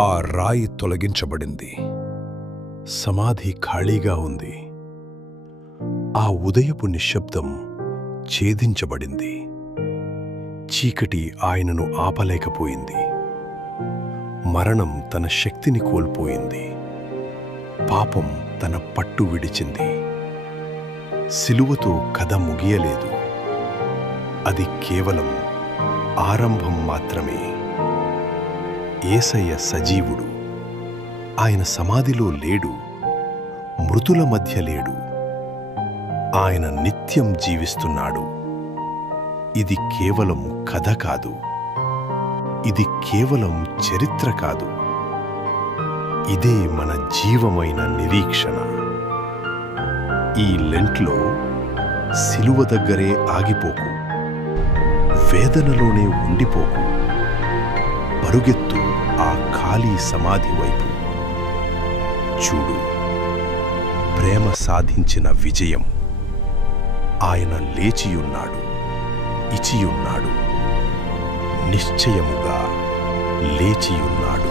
ఆ రాయి తొలగించబడింది. సమాధి ఖాళీగా ఉంది. ఆ ఉదయపు నిశ్శబ్దం ఛేదించబడింది. చీకటి ఆయనను ఆపలేకపోయింది. మరణం తన శక్తిని కోల్పోయింది. పాపం తన పట్టు విడిచింది. సిలువతో కథ ముగియలేదు. అది కేవలం ఆరంభం మాత్రమే. యేసయ్య సజీవుడు. ఆయన సమాధిలో లేడు, మృతుల మధ్య లేడు. ఆయన నిత్యం జీవిస్తున్నాడు. ఇది కేవలం కథ కాదు. ఇది కేవలం చరిత్ర కాదు. ఇదే మన జీవమైన నిరీక్షణ. ఈ లెంట్లో సిలువ దగ్గరే ఆగిపోకు, వేదనలోనే ఉండిపోకు. పరుగెత్తు ఆ ఖాళీ సమాధి వైపు. చూడు, ప్రేమ సాధించిన విజయం. ఆయన లేచియున్నాడు, ఇచియున్నాడు, నిశ్చయముగా లేచియున్నాడు.